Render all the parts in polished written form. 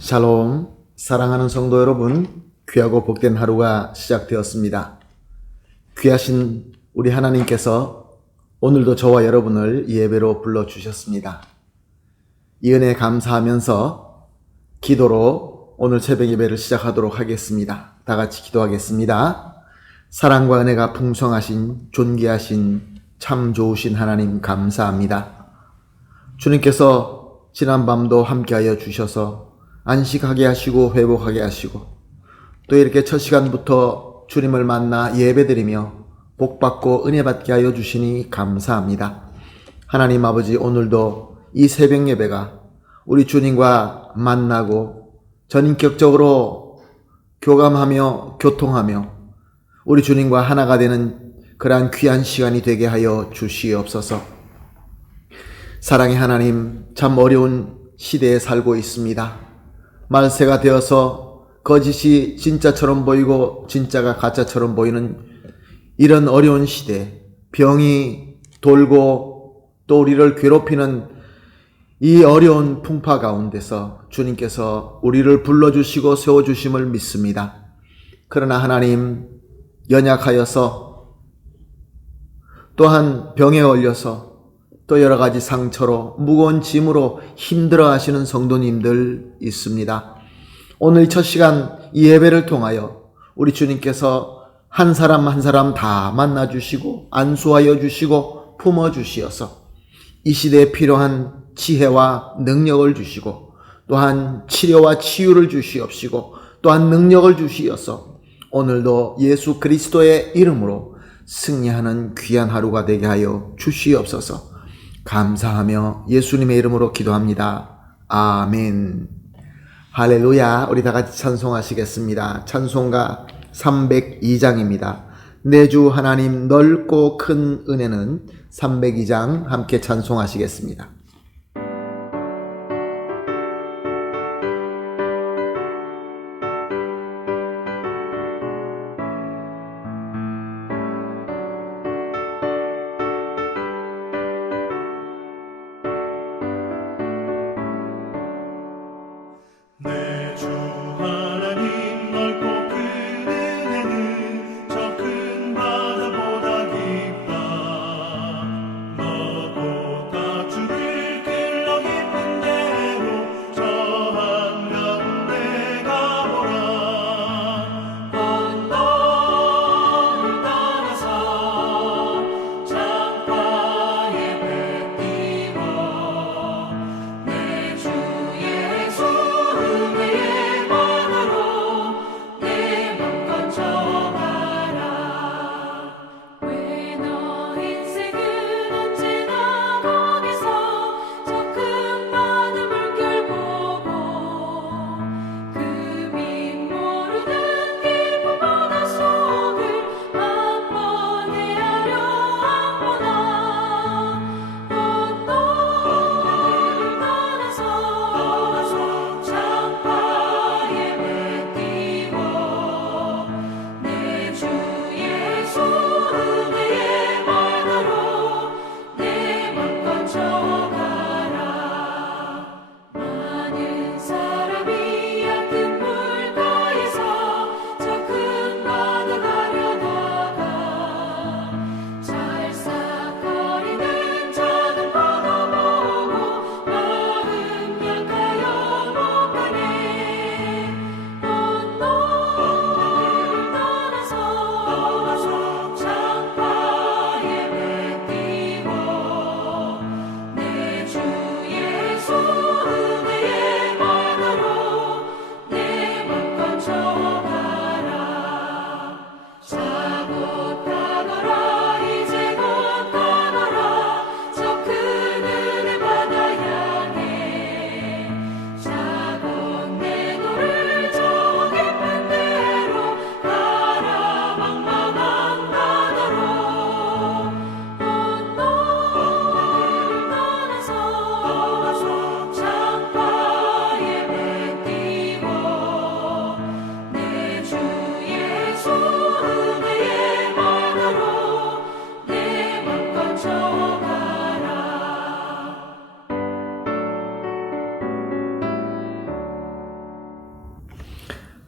샬롬, 사랑하는 성도 여러분, 귀하고 복된 하루가 시작되었습니다. 귀하신 우리 하나님께서 오늘도 저와 여러분을 예배로 불러주셨습니다. 이 은혜에 감사하면서 기도로 오늘 새벽 예배를 시작하도록 하겠습니다. 다 같이 기도하겠습니다. 사랑과 은혜가 풍성하신 존귀하신 참 좋으신 하나님 감사합니다. 주님께서 지난 밤도 함께하여 주셔서 안식하게 하시고 회복하게 하시고 또 이렇게 첫 시간부터 주님을 만나 예배드리며 복받고 은혜받게 하여 주시니 감사합니다. 하나님 아버지, 오늘도 이 새벽 예배가 우리 주님과 만나고 전인격적으로 교감하며 교통하며 우리 주님과 하나가 되는 그러한 귀한 시간이 되게 하여 주시옵소서. 사랑의 하나님, 참 어려운 시대에 살고 있습니다. 말세가 되어서 거짓이 진짜처럼 보이고 진짜가 가짜처럼 보이는 이런 어려운 시대, 병이 돌고 또 우리를 괴롭히는 이 어려운 풍파 가운데서 주님께서 우리를 불러주시고 세워주심을 믿습니다. 그러나 하나님, 연약하여서 또한 병에 걸려서 또 여러 가지 상처로 무거운 짐으로 힘들어 하시는 성도님들 있습니다. 오늘 첫 시간 이 예배를 통하여 우리 주님께서 한 사람 한 사람 다 만나주시고 안수하여 주시고 품어주시어서 이 시대에 필요한 지혜와 능력을 주시고 또한 치료와 치유를 주시옵시고 또한 능력을 주시어서 오늘도 예수 그리스도의 이름으로 승리하는 귀한 하루가 되게 하여 주시옵소서. 감사하며 예수님의 이름으로 기도합니다. 아멘. 할렐루야. 우리 다 같이 찬송하시겠습니다. 찬송가 302장입니다. 내 주 하나님 넓고 큰 은혜는 302장 함께 찬송하시겠습니다. 내 주 하나님 넓고 큰 은혜는 저 큰 바다보다 깊다. 너보다 주를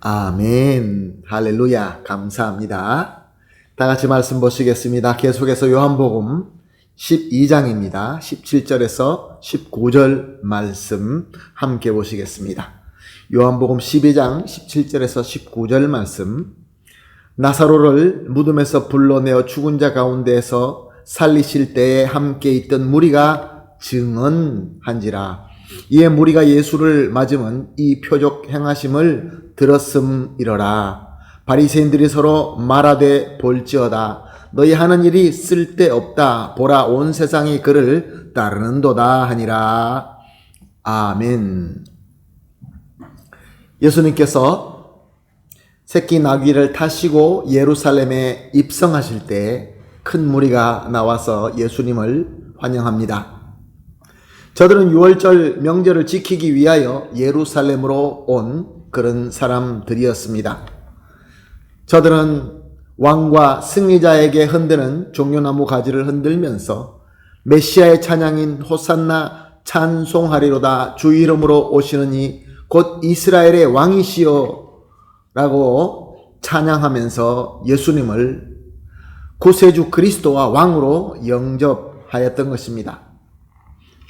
아멘. 할렐루야. 감사합니다. 다 같이 말씀 보시겠습니다. 계속해서 요한복음 12장입니다. 17절에서 19절 말씀 함께 보시겠습니다. 요한복음 12장 17절에서 19절 말씀. 나사로를 무덤에서 불러내어 죽은 자 가운데에서 살리실 때에 함께 있던 무리가 증언한지라. 이에 무리가 예수를 맞으면 이 표적 행하심을 들었음이러라. 바리새인들이 서로 말하되 볼지어다. 너희 하는 일이 쓸데없다. 보라, 온 세상이 그를 따르는도다 하니라. 아멘. 예수님께서 새끼 나귀를 타시고 예루살렘에 입성하실 때 큰 무리가 나와서 예수님을 환영합니다. 저들은 6월절 명절을 지키기 위하여 예루살렘으로 온 그런 사람들이었습니다. 저들은 왕과 승리자에게 흔드는 종려나무 가지를 흔들면서 메시아의 찬양인 호산나 찬송하리로다, 주 이름으로 오시는 이 곧 이스라엘의 왕이시여 라고 찬양하면서 예수님을 구세주 그리스도와 왕으로 영접하였던 것입니다.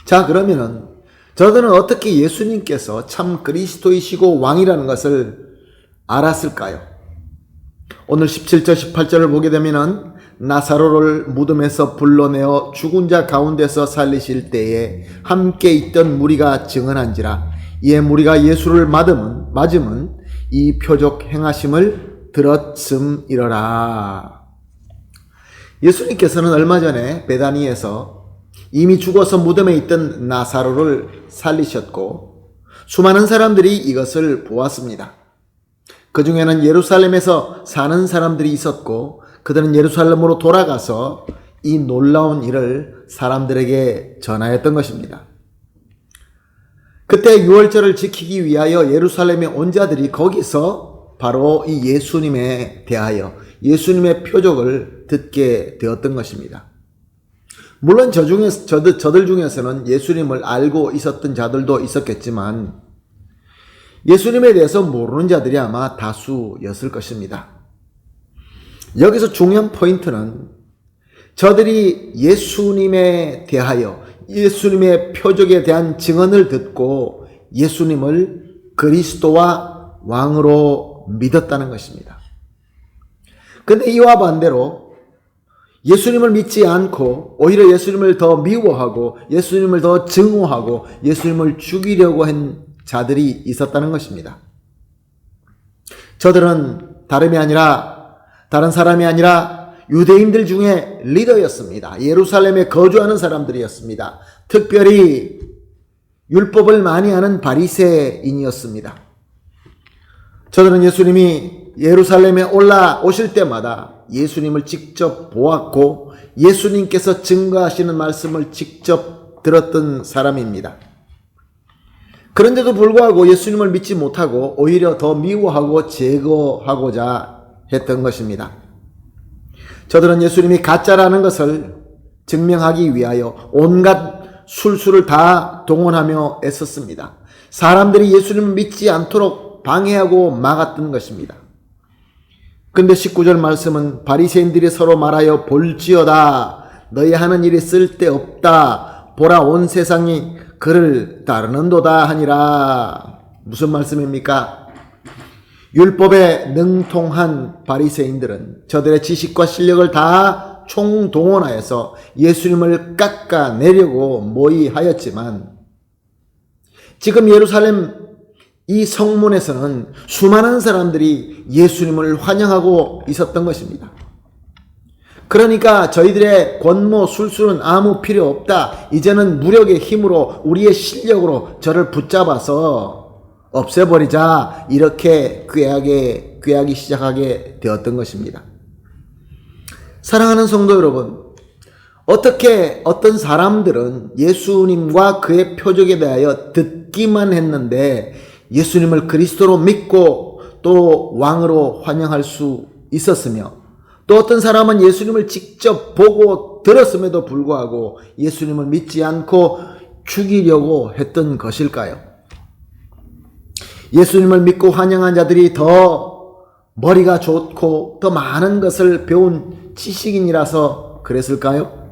자, 그러면은 저들은 어떻게 예수님께서 참 그리스도이시고 왕이라는 것을 알았을까요? 오늘 17절 18절을 보게 되면은 나사로를 무덤에서 불러내어 죽은 자 가운데서 살리실 때에 함께 있던 무리가 증언한지라. 이에 무리가 예수를 맞으면 이 표적 행하심을 들었음이러라. 예수님께서는 얼마 전에 베다니에서 이미 죽어서 무덤에 있던 나사로를 살리셨고 수많은 사람들이 이것을 보았습니다. 그 중에는 예루살렘에서 사는 사람들이 있었고 그들은 예루살렘으로 돌아가서 이 놀라운 일을 사람들에게 전하였던 것입니다. 그때 유월절을 지키기 위하여 예루살렘에 온 자들이 거기서 바로 이 예수님에 대하여 예수님의 표적을 듣게 되었던 것입니다. 물론 저들 중에서는 예수님을 알고 있었던 자들도 있었겠지만 예수님에 대해서 모르는 자들이 아마 다수였을 것입니다. 여기서 중요한 포인트는 저들이 예수님에 대하여 예수님의 표적에 대한 증언을 듣고 예수님을 그리스도와 왕으로 믿었다는 것입니다. 근데 이와 반대로 예수님을 믿지 않고 오히려 예수님을 더 미워하고 예수님을 더 증오하고 예수님을 죽이려고 한 자들이 있었다는 것입니다. 저들은 다른 사람이 아니라 유대인들 중에 리더였습니다. 예루살렘에 거주하는 사람들이었습니다. 특별히 율법을 많이 아는 바리새인이었습니다. 저들은 예수님이 예루살렘에 올라오실 때마다 예수님을 직접 보았고 예수님께서 증거하시는 말씀을 직접 들었던 사람입니다. 그런데도 불구하고 예수님을 믿지 못하고 오히려 더 미워하고 제거하고자 했던 것입니다. 저들은 예수님이 가짜라는 것을 증명하기 위하여 온갖 술수를 다 동원하며 애썼습니다. 사람들이 예수님을 믿지 않도록 방해하고 막았던 것입니다. 근데 19절 말씀은 바리새인들이 서로 말하여 볼지어다. 너희 하는 일이 쓸데없다. 보라, 온 세상이 그를 따르는도다 하니라. 무슨 말씀입니까? 율법에 능통한 바리새인들은 저들의 지식과 실력을 다 총동원하여서 예수님을 깎아내려고 모의하였지만 지금 예루살렘 이 성문에서는 수많은 사람들이 예수님을 환영하고 있었던 것입니다. 그러니까 저희들의 권모 술수는 아무 필요 없다. 이제는 무력의 힘으로 우리의 실력으로 저를 붙잡아서 없애버리자. 이렇게 꾀하기 시작하게 되었던 것입니다. 사랑하는 성도 여러분, 어떻게 어떤 사람들은 예수님과 그의 표적에 대하여 듣기만 했는데 예수님을 그리스도로 믿고 또 왕으로 환영할 수 있었으며 또 어떤 사람은 예수님을 직접 보고 들었음에도 불구하고 예수님을 믿지 않고 죽이려고 했던 것일까요? 예수님을 믿고 환영한 자들이 더 머리가 좋고 더 많은 것을 배운 지식인이라서 그랬을까요?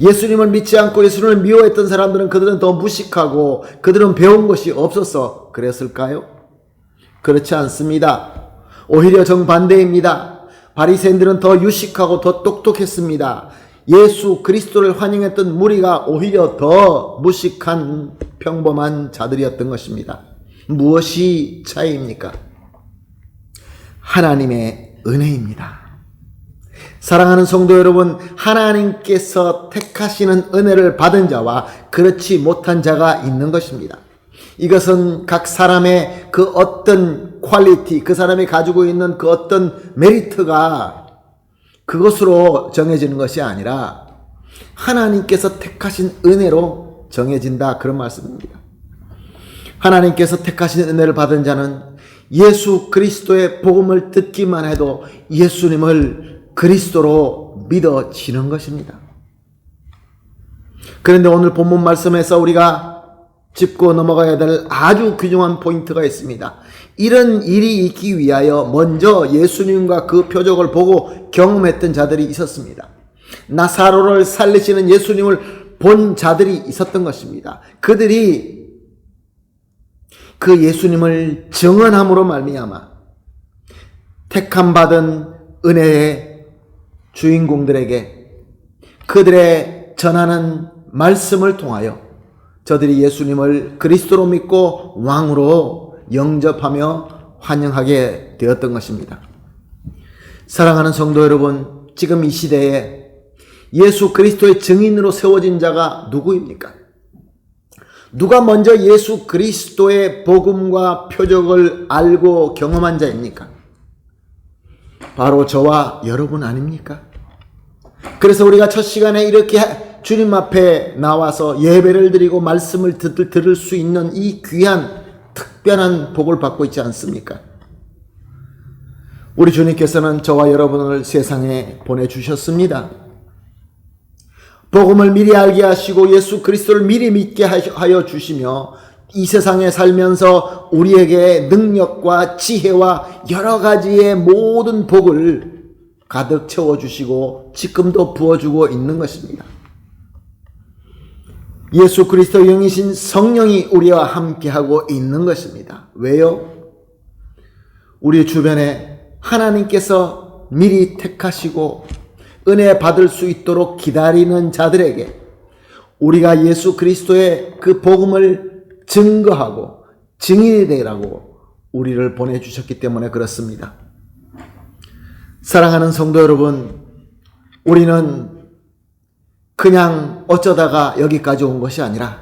예수님을 믿지 않고 예수님을 미워했던 사람들은 그들은 더 무식하고 그들은 배운 것이 없어서 그랬을까요? 그렇지 않습니다. 오히려 정반대입니다. 바리새인들은 더 유식하고 더 똑똑했습니다. 예수 그리스도를 환영했던 무리가 오히려 더 무식한 평범한 자들이었던 것입니다. 무엇이 차이입니까? 하나님의 은혜입니다. 사랑하는 성도 여러분, 하나님께서 택하시는 은혜를 받은 자와 그렇지 못한 자가 있는 것입니다. 이것은 각 사람의 그 어떤 퀄리티, 그 사람이 가지고 있는 그 어떤 메리트가 그것으로 정해지는 것이 아니라 하나님께서 택하신 은혜로 정해진다, 그런 말씀입니다. 하나님께서 택하신 은혜를 받은 자는 예수 그리스도의 복음을 듣기만 해도 예수님을 그리스도로 믿어지는 것입니다. 그런데 오늘 본문 말씀에서 우리가 짚고 넘어가야 될 아주 귀중한 포인트가 있습니다. 이런 일이 있기 위하여 먼저 예수님과 그 표적을 보고 경험했던 자들이 있었습니다. 나사로를 살리시는 예수님을 본 자들이 있었던 것입니다. 그들이 그 예수님을 증언함으로 말미암아 택함 받은 은혜의 주인공들에게 그들의 전하는 말씀을 통하여 저들이 예수님을 그리스도로 믿고 왕으로 영접하며 환영하게 되었던 것입니다. 사랑하는 성도 여러분, 지금 이 시대에 예수 그리스도의 증인으로 세워진 자가 누구입니까? 누가 먼저 예수 그리스도의 복음과 표적을 알고 경험한 자입니까? 바로 저와 여러분 아닙니까? 그래서 우리가 첫 시간에 이렇게 주님 앞에 나와서 예배를 드리고 말씀을 들을 수 있는 이 귀한 특별한 복을 받고 있지 않습니까? 우리 주님께서는 저와 여러분을 세상에 보내주셨습니다. 복음을 미리 알게 하시고 예수 그리스도를 미리 믿게 하여 주시며 이 세상에 살면서 우리에게 능력과 지혜와 여러 가지의 모든 복을 가득 채워주시고 지금도 부어주고 있는 것입니다. 예수 그리스도 영이신 성령이 우리와 함께하고 있는 것입니다. 왜요? 우리 주변에 하나님께서 미리 택하시고 은혜 받을 수 있도록 기다리는 자들에게 우리가 예수 그리스도의 그 복음을 증거하고 증인이 되라고 우리를 보내주셨기 때문에 그렇습니다. 사랑하는 성도 여러분, 우리는 그냥 어쩌다가 여기까지 온 것이 아니라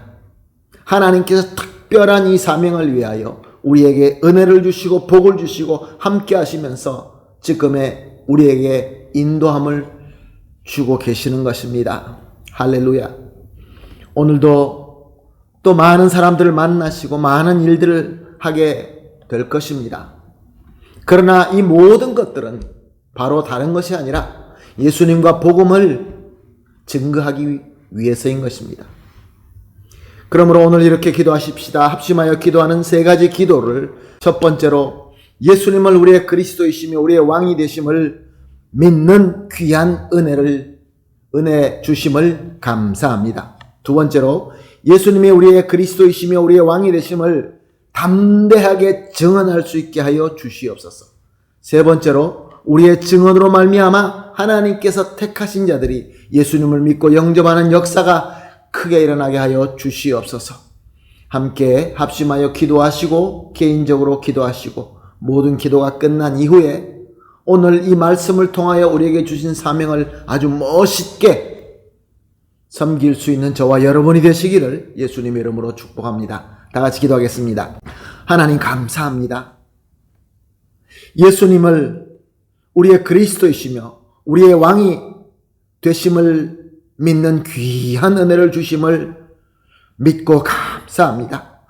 하나님께서 특별한 이 사명을 위하여 우리에게 은혜를 주시고 복을 주시고 함께 하시면서 지금의 우리에게 인도함을 주고 계시는 것입니다. 할렐루야. 오늘도 또 많은 사람들을 만나시고 많은 일들을 하게 될 것입니다. 그러나 이 모든 것들은 바로 다른 것이 아니라 예수님과 복음을 증거하기 위해서인 것입니다. 그러므로 오늘 이렇게 기도하십시다. 합심하여 기도하는 세 가지 기도를, 첫 번째로 예수님을 우리의 그리스도이시며 우리의 왕이 되심을 믿는 귀한 은혜 주심을 감사합니다. 두 번째로 예수님이 우리의 그리스도이시며 우리의 왕이 되심을 담대하게 증언할 수 있게 하여 주시옵소서. 세 번째로 우리의 증언으로 말미암아 하나님께서 택하신 자들이 예수님을 믿고 영접하는 역사가 크게 일어나게 하여 주시옵소서. 함께 합심하여 기도하시고 개인적으로 기도하시고 모든 기도가 끝난 이후에 오늘 이 말씀을 통하여 우리에게 주신 사명을 아주 멋있게 섬길 수 있는 저와 여러분이 되시기를 예수님의 이름으로 축복합니다. 다 같이 기도하겠습니다. 하나님 감사합니다. 예수님을 우리의 그리스도이시며 우리의 왕이 되심을 믿는 귀한 은혜를 주심을 믿고 감사합니다.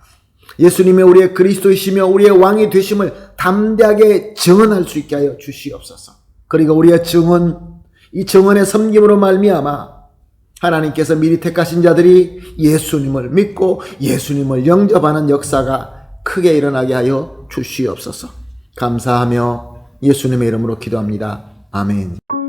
예수님의 우리의 그리스도이시며 우리의 왕이 되심을 담대하게 증언할 수 있게 하여 주시옵소서. 그리고 우리의 증언, 이 증언의 섬김으로 말미암아 하나님께서 미리 택하신 자들이 예수님을 믿고 예수님을 영접하는 역사가 크게 일어나게 하여 주시옵소서. 감사하며 예수님의 이름으로 기도합니다. 아멘.